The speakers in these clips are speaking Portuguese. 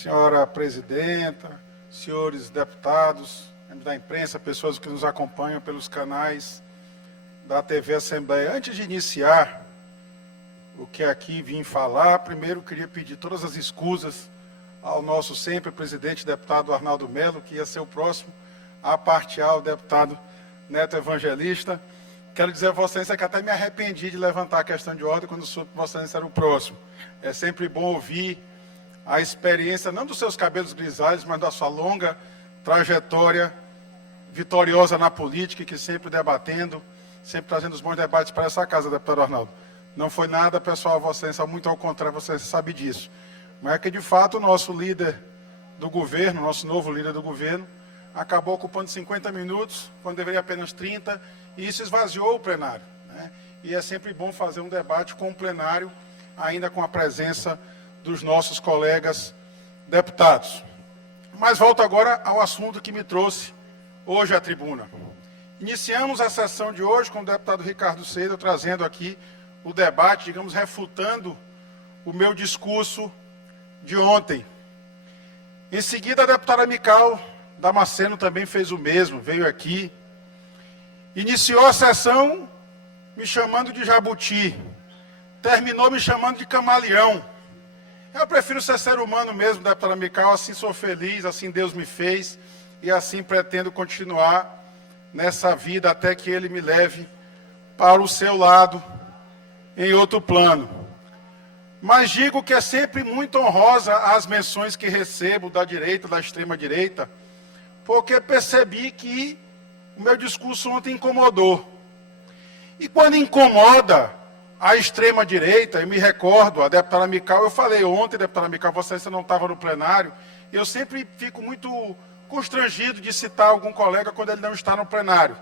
senhora presidenta, senhores deputados, membros da imprensa, pessoas que nos acompanham pelos canais da TV Assembleia. Antes de iniciar o que aqui vim falar, primeiro queria pedir todas as escusas ao nosso sempre presidente, deputado Arnaldo Melo, que ia ser o próximo a partear o deputado Neto Evangelista. Quero dizer a Vossa Excelência que até me arrependi de levantar a questão de ordem quando soube que Vossa Excelência era o próximo. É sempre bom ouvir a experiência, não dos seus cabelos grisalhos, mas da sua longa trajetória vitoriosa na política, que sempre debatendo, sempre trazendo os bons debates para essa casa, deputado Arnaldo. Não foi nada, pessoal, Vossa Excelência, muito ao contrário, Vossa Excelência sabe disso. Mas é que, de fato, o nosso líder do governo, nosso novo líder do governo, acabou ocupando 50 minutos, quando deveria apenas 30, e isso esvaziou o plenário, né? E é sempre bom fazer um debate com o plenário, ainda com a presença dos nossos colegas deputados. Mas volto agora ao assunto que me trouxe hoje à tribuna. Iniciamos a sessão de hoje com o deputado Ricardo Seda, trazendo aqui o debate, digamos, refutando o meu discurso de ontem. Em seguida, a deputada Mical Damasceno também fez o mesmo, veio aqui, iniciou a sessão me chamando de jabuti, terminou me chamando de camaleão. Eu prefiro ser ser humano mesmo, deputada Mical, assim sou feliz, assim Deus me fez, e assim pretendo continuar nessa vida até que Ele me leve para o seu lado, em outro plano. Mas digo que é sempre muito honrosa as menções que recebo da direita, da extrema-direita, porque percebi que o meu discurso ontem incomodou. E quando incomoda a extrema-direita, eu me recordo, a deputada Mical, eu falei ontem, deputada Mical, você não estava no plenário, eu sempre fico muito constrangido de citar algum colega quando ele não está no plenário.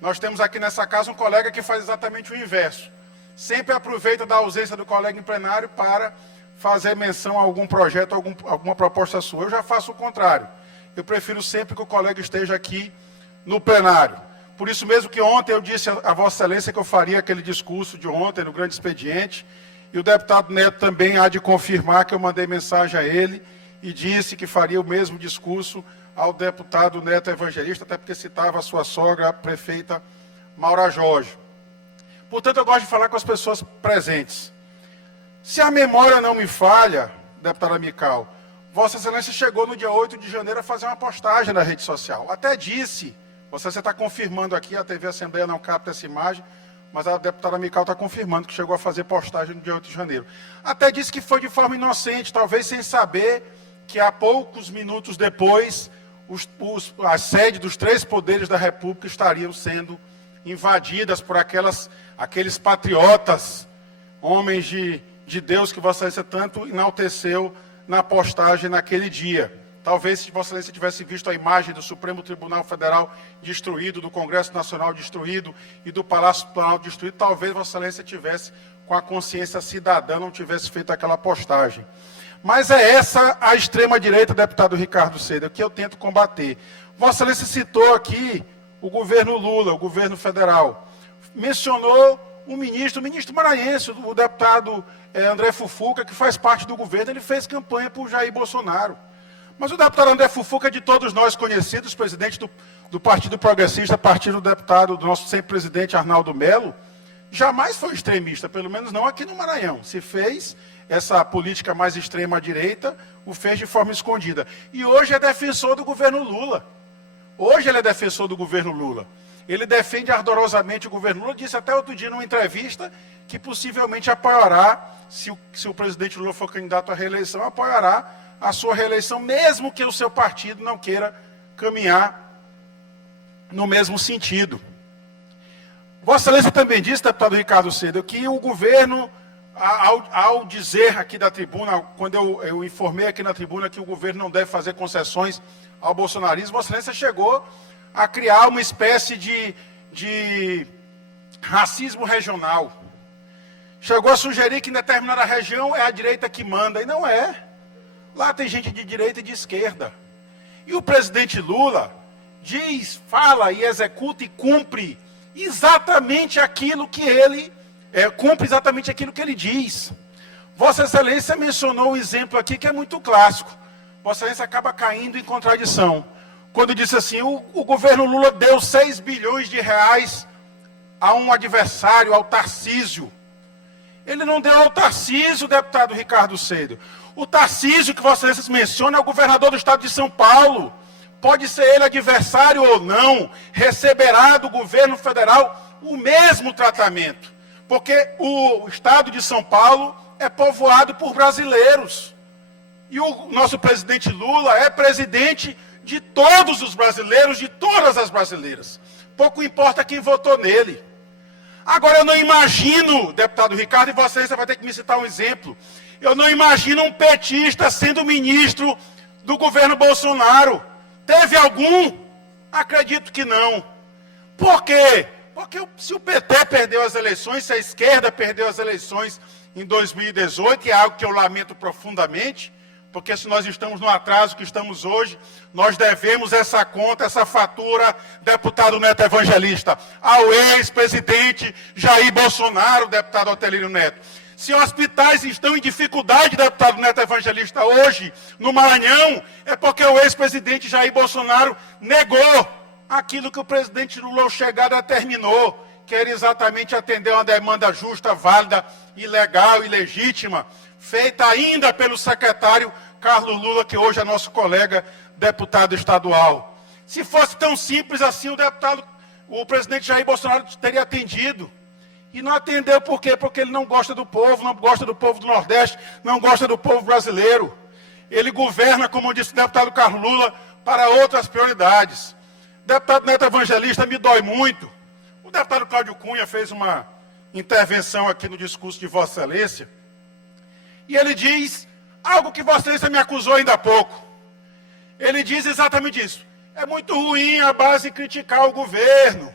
Nós temos aqui nessa casa um colega que faz exatamente o inverso. Sempre aproveita da ausência do colega em plenário para fazer menção a algum projeto, alguma proposta sua. Eu já faço o contrário. Eu prefiro sempre que o colega esteja aqui no plenário. Por isso mesmo que ontem eu disse a Vossa Excelência que eu faria aquele discurso de ontem, no grande expediente, e o deputado Neto também há de confirmar que eu mandei mensagem a ele e disse que faria o mesmo discurso ao deputado Neto Evangelista, até porque citava a sua sogra, a prefeita Maura Jorge. Portanto, eu gosto de falar com as pessoas presentes. Se a memória não me falha, deputada Mical, Vossa Excelência chegou no dia 8 de janeiro a fazer uma postagem na rede social. Até disse, Vossa Excelência está confirmando aqui, a TV Assembleia não capta essa imagem, mas a deputada Mical está confirmando que chegou a fazer postagem no dia 8 de janeiro. Até disse que foi de forma inocente, talvez sem saber que há poucos minutos depois, a sede dos 3 poderes da República estariam sendo invadidas por aqueles patriotas, homens de Deus que Vossa Excelência tanto enalteceu na postagem naquele dia. Talvez se Vossa Excelência tivesse visto a imagem do Supremo Tribunal Federal destruído, do Congresso Nacional destruído e do Palácio Planalto destruído, talvez Vossa Excelência tivesse com a consciência cidadã, não tivesse feito aquela postagem. Mas é essa a extrema-direita, deputado Ricardo Seda, que eu tento combater. Vossa Excelência citou aqui o governo Lula, o governo federal. Mencionou o ministro maranhense, o deputado André Fufuca, que faz parte do governo, ele fez campanha por Jair Bolsonaro. Mas o deputado André Fufuca, de todos nós conhecidos, presidente do Partido Progressista, partido do deputado, do nosso sempre presidente Arnaldo Melo, jamais foi extremista, pelo menos não aqui no Maranhão. Se fez essa política mais extrema à direita, o fez de forma escondida. E hoje é defensor do governo Lula. Hoje ele é defensor do governo Lula. Ele defende ardorosamente o governo Lula, disse até outro dia numa entrevista que possivelmente apoiará, se o presidente Lula for candidato à reeleição, apoiará a sua reeleição, mesmo que o seu partido não queira caminhar no mesmo sentido. Vossa Excelência também disse, deputado Ricardo Seda, que o governo, ao dizer aqui da tribuna, quando eu informei aqui na tribuna que o governo não deve fazer concessões ao bolsonarismo, Vossa Excelência chegou a criar uma espécie de racismo regional. Chegou a sugerir que em determinada região é a direita que manda, e não é. Lá tem gente de direita e de esquerda. E o presidente Lula diz, fala e executa e cumpre exatamente aquilo que ele diz. Vossa Excelência mencionou um exemplo aqui que é muito clássico. Vossa Excelência acaba caindo em contradição. Quando disse assim, o governo Lula deu 6 bilhões de reais a um adversário, ao Tarcísio. Ele não deu ao Tarcísio, deputado Ricardo Cedo. O Tarcísio que Vossa Excelência menciona é o governador do estado de São Paulo. Pode ser ele adversário ou não, receberá do governo federal o mesmo tratamento. Porque o estado de São Paulo é povoado por brasileiros. E o nosso presidente Lula é presidente de todos os brasileiros, de todas as brasileiras. Pouco importa quem votou nele. Agora, eu não imagino, deputado Ricardo, e Vossa Excelência vai ter que me citar um exemplo, eu não imagino um petista sendo ministro do governo Bolsonaro. Teve algum? Acredito que não. Por quê? Porque se o PT perdeu as eleições, se a esquerda perdeu as eleições em 2018, que é algo que eu lamento profundamente, porque se nós estamos no atraso que estamos hoje, nós devemos essa conta, essa fatura, deputado Neto Evangelista, ao ex-presidente Jair Bolsonaro, deputado Otelino Neto. Se hospitais estão em dificuldade, deputado Neto Evangelista, hoje, no Maranhão, é porque o ex-presidente Jair Bolsonaro negou aquilo que o presidente Lula, ao chegar, determinou, que era exatamente atender uma demanda justa, válida, ilegal e legítima, feita ainda pelo secretário Carlos Lula, que hoje é nosso colega deputado estadual. Se fosse tão simples assim, o presidente Jair Bolsonaro teria atendido. E não atendeu por quê? Porque ele não gosta do povo, não gosta do povo do Nordeste, não gosta do povo brasileiro. Ele governa, como disse o deputado Carlos Lula, para outras prioridades. Deputado Neto Evangelista, me dói muito. O deputado Cláudio Cunha fez uma intervenção aqui no discurso de Vossa Excelência, e ele diz algo que Vossa Excelência me acusou ainda há pouco. Ele diz exatamente isso. É muito ruim a base criticar o governo.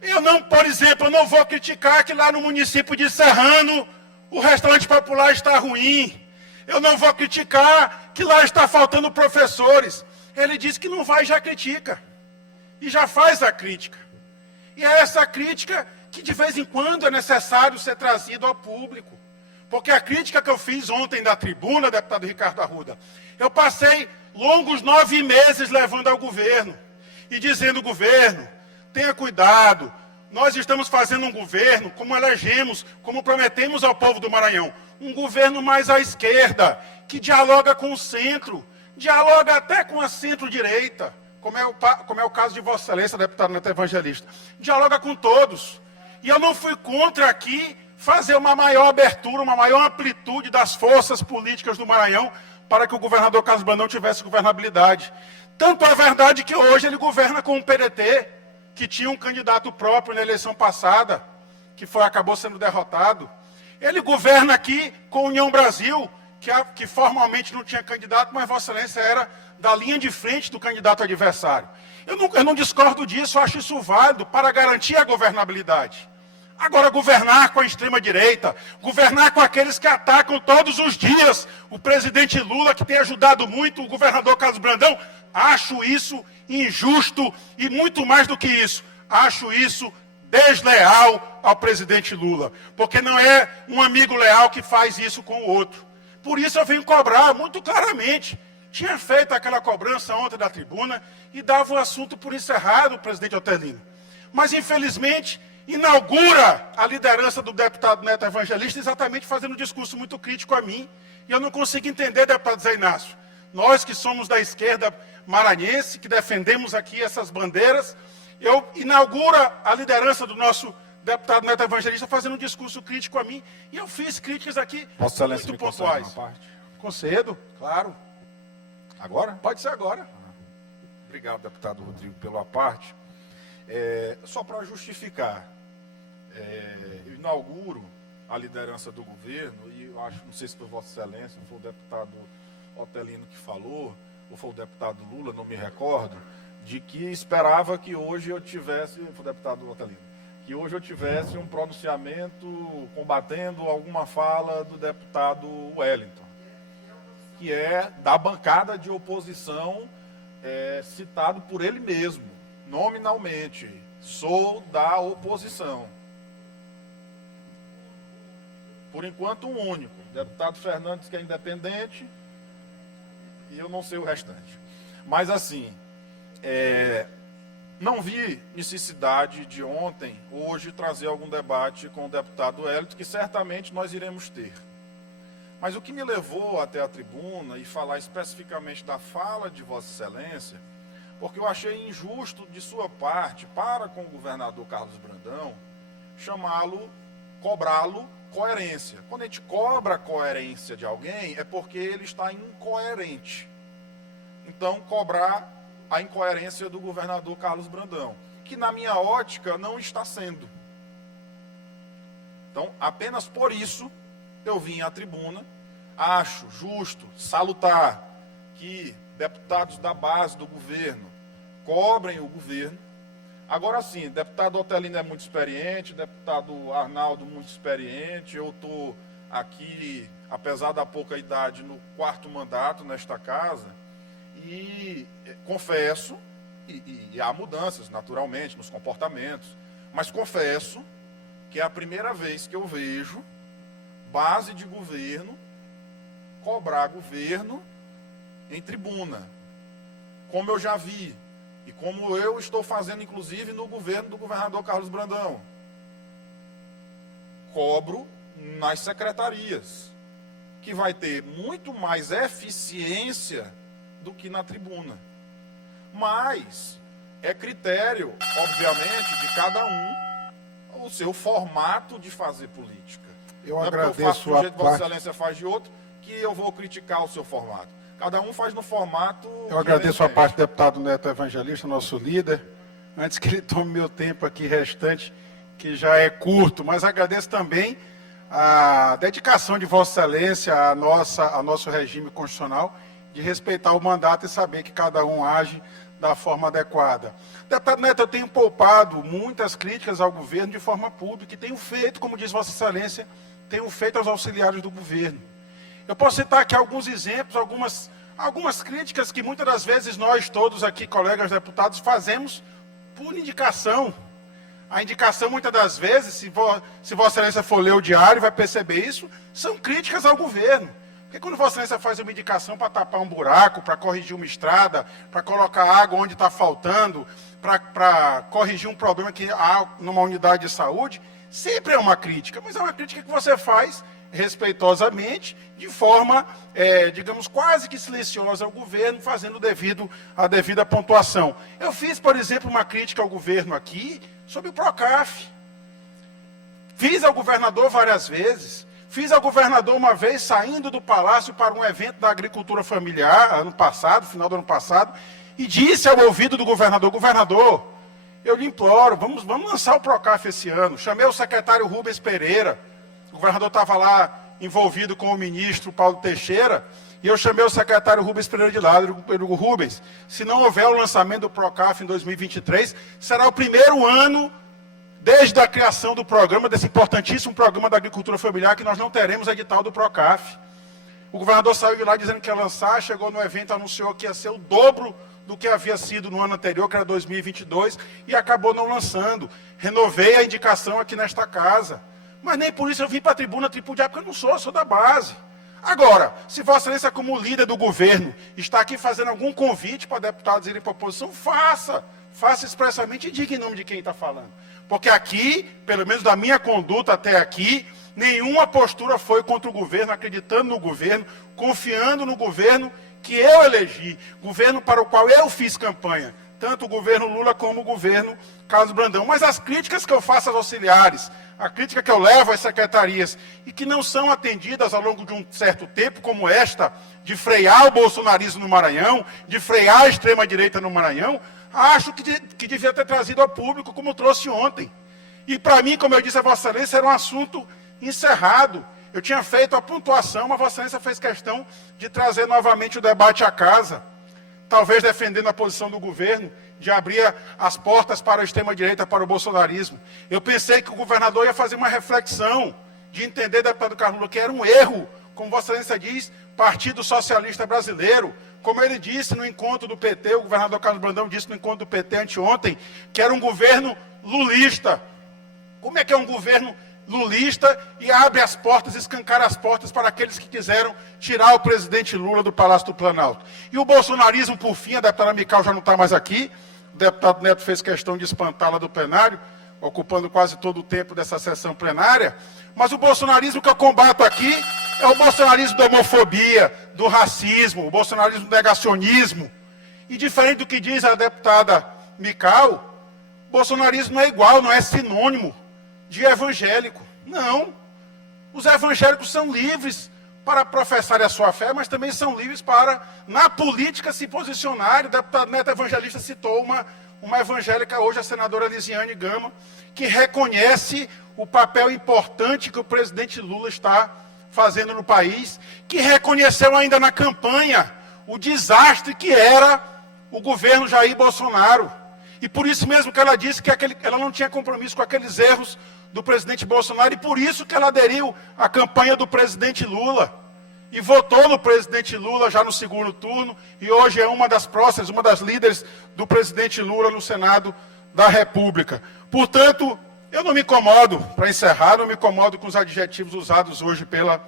Eu não, por exemplo, eu não vou criticar que lá no município de Serrano o restaurante popular está ruim. Eu não vou criticar que lá está faltando professores. Ele diz que não vai e já critica. E já faz a crítica. E é essa crítica que de vez em quando é necessário ser trazido ao público. Porque a crítica que eu fiz ontem da tribuna, deputado Ricardo Arruda, eu passei longos 9 meses levando ao governo e dizendo, governo, tenha cuidado, nós estamos fazendo um governo, como elegemos, como prometemos ao povo do Maranhão, um governo mais à esquerda, que dialoga com o centro, dialoga até com a centro-direita, como é o caso de Vossa Excelência, deputado Neto Evangelista, dialoga com todos. E eu não fui contra aqui fazer uma maior abertura, uma maior amplitude das forças políticas do Maranhão para que o governador Carlos Brandão tivesse governabilidade. Tanto é verdade que hoje ele governa com o PDT, que tinha um candidato próprio na eleição passada, que acabou sendo derrotado. Ele governa aqui com a União Brasil, que formalmente não tinha candidato, mas Vossa Excelência era da linha de frente do candidato adversário. Eu não discordo disso, eu acho isso válido para garantir a governabilidade. Agora, governar com a extrema-direita, governar com aqueles que atacam todos os dias o presidente Lula, que tem ajudado muito o governador Carlos Brandão, acho isso injusto e, muito mais do que isso, acho isso desleal ao presidente Lula, porque não é um amigo leal que faz isso com o outro. Por isso eu venho cobrar muito claramente. Tinha feito aquela cobrança ontem da tribuna e dava o assunto por encerrado, o presidente Otelino. Mas, infelizmente, inaugura a liderança do deputado Neto Evangelista exatamente fazendo um discurso muito crítico a mim. E eu não consigo entender, deputado Zé Inácio. Nós que somos da esquerda maranhense, que defendemos aqui essas bandeiras, eu inauguro a liderança do nosso deputado Neto Evangelista fazendo um discurso crítico a mim. E eu fiz críticas aqui muito pontuais. Concedo, claro. Agora? Pode ser agora. Obrigado, deputado Rodrigo, pela parte. Só para justificar, eu inauguro a liderança do governo, e eu acho, não sei se foi Vossa Excelência, foi o deputado Otelino que falou, ou foi o deputado Lula, não me recordo, de que esperava que hoje eu tivesse, foi o deputado Otelino, que hoje eu tivesse um pronunciamento combatendo alguma fala do deputado Wellington, que é da bancada de oposição, citado por ele mesmo, nominalmente, sou da oposição. Por enquanto, um único. O deputado Fernandes, que é independente, e eu não sei o restante. Mas assim, não vi necessidade de ontem, hoje, trazer algum debate com o deputado Hélito, que certamente nós iremos ter. Mas o que me levou até a tribuna e falar especificamente da fala de Vossa Excelência, porque eu achei injusto de sua parte, para com o governador Carlos Brandão, cobrá-lo coerência. Quando a gente cobra a coerência de alguém, é porque ele está incoerente. Então, cobrar a incoerência do governador Carlos Brandão, que na minha ótica não está sendo. Então, apenas por isso, eu vim à tribuna. Acho justo, salutar, que deputados da base do governo cobrem o governo. Agora sim, deputado Otelino é muito experiente, deputado Arnaldo muito experiente, eu estou aqui, apesar da pouca idade, no 4º mandato nesta casa, e confesso, e há mudanças naturalmente nos comportamentos, mas confesso que é a primeira vez que eu vejo base de governo cobrar governo em tribuna, como eu já vi, e como eu estou fazendo, inclusive, no governo do governador Carlos Brandão. Cobro nas secretarias, que vai ter muito mais eficiência do que na tribuna. Mas é critério, obviamente, de cada um o seu formato de fazer política. Eu não é porque eu agradeço faço do jeito que Vossa parte. Excelência faz de outro, que eu vou criticar o seu formato. Cada um faz no formato. Eu agradeço a parte do deputado Neto Evangelista, nosso líder, antes que ele tome meu tempo aqui restante, que já é curto, mas agradeço também a dedicação de Vossa Excelência ao nosso regime constitucional, de respeitar o mandato e saber que cada um age da forma adequada. Deputado Neto, eu tenho poupado muitas críticas ao governo de forma pública, e tenho feito, como diz Vossa Excelência, tenho feito aos auxiliares do governo. Eu posso citar aqui alguns exemplos, algumas críticas que muitas das vezes nós todos aqui, colegas deputados, fazemos por indicação. A indicação, muitas das vezes, se Vossa Excelência for ler o diário, vai perceber isso, são críticas ao governo. Porque quando Vossa Excelência faz uma indicação para tapar um buraco, para corrigir uma estrada, para colocar água onde está faltando, para corrigir um problema que há numa unidade de saúde, sempre é uma crítica, mas é uma crítica que você faz respeitosamente, de forma, digamos, quase que silenciosa ao governo, fazendo a devida pontuação. Eu fiz, por exemplo, uma crítica ao governo aqui sobre o Procaf. Fiz ao governador várias vezes. Fiz ao governador uma vez saindo do palácio para um evento da agricultura familiar, ano passado, final do ano passado, e disse ao ouvido do governador: governador, eu lhe imploro, vamos lançar o Procaf esse ano. Chamei o secretário Rubens Pereira. O governador estava lá envolvido com o ministro Paulo Teixeira, e eu chamei o secretário Rubens Pereira de lado. Eu digo: Rubens, se não houver o lançamento do Procaf em 2023, será o primeiro ano, desde a criação do programa, desse importantíssimo programa da agricultura familiar, que nós não teremos edital do Procaf. O governador saiu de lá dizendo que ia lançar, chegou no evento, anunciou que ia ser o dobro do que havia sido no ano anterior, que era 2022, e acabou não lançando. Renovei a indicação aqui nesta casa. Mas nem por isso eu vim para a tribuna tripudiar, porque eu não sou da base. Agora, se Vossa Excelência, como líder do governo, está aqui fazendo algum convite para deputados irem para a oposição, faça expressamente e diga em nome de quem está falando. Porque aqui, pelo menos da minha conduta até aqui, nenhuma postura foi contra o governo, acreditando no governo, confiando no governo que eu elegi, governo para o qual eu fiz campanha, tanto o governo Lula como o governo Carlos Brandão. Mas as críticas que eu faço aos auxiliares, a crítica que eu levo às secretarias, e que não são atendidas ao longo de um certo tempo, como esta, de frear o bolsonarismo no Maranhão, de frear a extrema-direita no Maranhão, acho que devia ter trazido ao público, como trouxe ontem. E para mim, como eu disse a Vossa Excelência, era um assunto encerrado. Eu tinha feito a pontuação, mas Vossa Excelência fez questão de trazer novamente o debate à casa, talvez defendendo a posição do governo, de abrir as portas para a extrema-direita, para o bolsonarismo. Eu pensei que o governador ia fazer uma reflexão, de entender, deputado Carlos Lula, que era um erro, como Vossa Excelência diz, Partido Socialista Brasileiro, como ele disse no encontro do PT, o governador Carlos Brandão disse no encontro do PT anteontem, que era um governo lulista. Como é que é um governo lulista e abre as portas, escancara as portas para aqueles que quiseram tirar o presidente Lula do Palácio do Planalto. E o bolsonarismo, por fim, a deputada Mical já não está mais aqui, o deputado Neto fez questão de espantá-la do plenário, ocupando quase todo o tempo dessa sessão plenária, mas o bolsonarismo que eu combato aqui é o bolsonarismo da homofobia, do racismo, o bolsonarismo do negacionismo. E diferente do que diz a deputada Mical, bolsonarismo não é igual, não é sinônimo de evangélico. Não. Os evangélicos são livres para professar a sua fé, mas também são livres para, na política, se posicionar. O deputado Neto Evangelista citou uma evangélica, hoje a senadora Lisiane Gama, que reconhece o papel importante que o presidente Lula está fazendo no país, que reconheceu ainda na campanha o desastre que era o governo Jair Bolsonaro. E por isso mesmo que ela disse que ela não tinha compromisso com aqueles erros do presidente Bolsonaro, e por isso que ela aderiu à campanha do presidente Lula. E votou no presidente Lula já no segundo turno, e hoje é uma das próximas, uma das líderes do presidente Lula no Senado da República. Portanto, eu não me incomodo, para encerrar, não me incomodo com os adjetivos usados hoje pela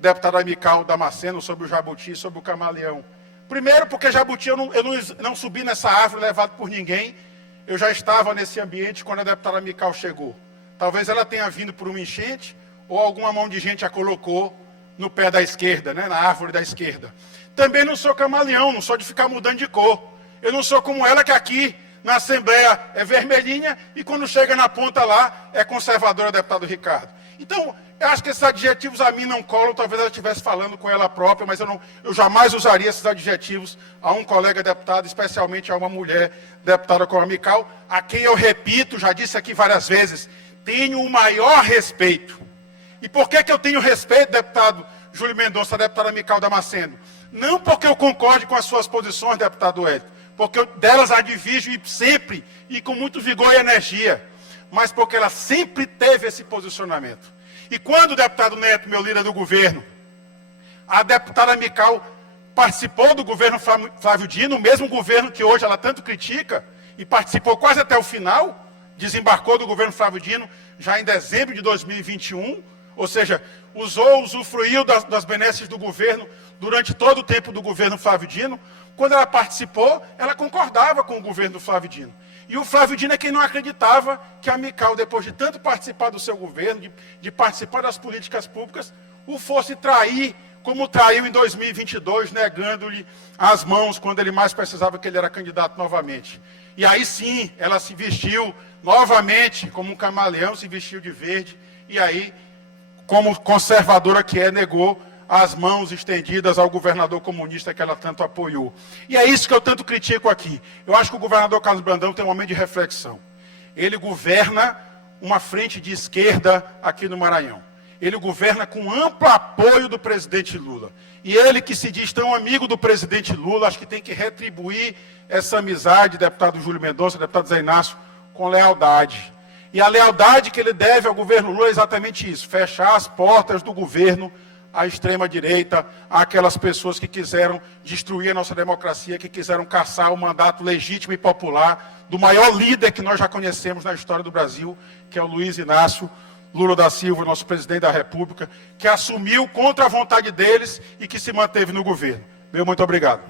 deputada Mical Damasceno sobre o jabuti, sobre o camaleão. Primeiro, porque jabuti eu não subi nessa árvore levado por ninguém, eu já estava nesse ambiente quando a deputada Mical chegou. Talvez ela tenha vindo por uma enchente, ou alguma mão de gente a colocou no pé da esquerda, né, na árvore da esquerda. Também não sou camaleão, não sou de ficar mudando de cor. Eu não sou como ela, que aqui na Assembleia é vermelhinha e quando chega na ponta lá é conservadora, deputado Ricardo. Então, eu acho que esses adjetivos a mim não colam, talvez ela estivesse falando com ela própria, mas eu jamais usaria esses adjetivos a um colega deputado, especialmente a uma mulher deputada como a Mical, a quem eu repito, já disse aqui várias vezes, tenho o maior respeito. E por que eu tenho respeito, deputado Júlio Mendonça, deputada Mical Damasceno? Não porque eu concorde com as suas posições, deputado Hélio, porque delas a divido sempre e com muito vigor e energia, mas porque ela sempre teve esse posicionamento. E quando o deputado Neto, meu líder do governo, a deputada Mical participou do governo Flávio Dino, o mesmo governo que hoje ela tanto critica, e participou quase até o final, desembarcou do governo Flávio Dino já em dezembro de 2021, ou seja, usufruiu das benesses do governo durante todo o tempo do governo Flávio Dino. Quando ela participou, ela concordava com o governo do Flávio Dino. E o Flávio Dino é quem não acreditava que a Mical, depois de tanto participar do seu governo, de participar das políticas públicas, o fosse trair, como traiu em 2022, negando-lhe as mãos quando ele mais precisava, que ele era candidato novamente. E aí sim, ela se vestiu novamente como um camaleão, se vestiu de verde, e aí, como conservadora que é, negou as mãos estendidas ao governador comunista que ela tanto apoiou. E é isso que eu tanto critico aqui. Eu acho que o governador Carlos Brandão tem um momento de reflexão. Ele governa uma frente de esquerda aqui no Maranhão. Ele governa com amplo apoio do presidente Lula. E ele, que se diz tão amigo do presidente Lula, acho que tem que retribuir essa amizade, deputado Júlio Mendonça, deputado Zé Inácio, com lealdade. E a lealdade que ele deve ao governo Lula é exatamente isso, fechar as portas do governo à extrema-direita, àquelas pessoas que quiseram destruir a nossa democracia, que quiseram caçar o mandato legítimo e popular do maior líder que nós já conhecemos na história do Brasil, que é o Luiz Inácio Lula da Silva, nosso presidente da República, que assumiu contra a vontade deles e que se manteve no governo. Meu muito obrigado.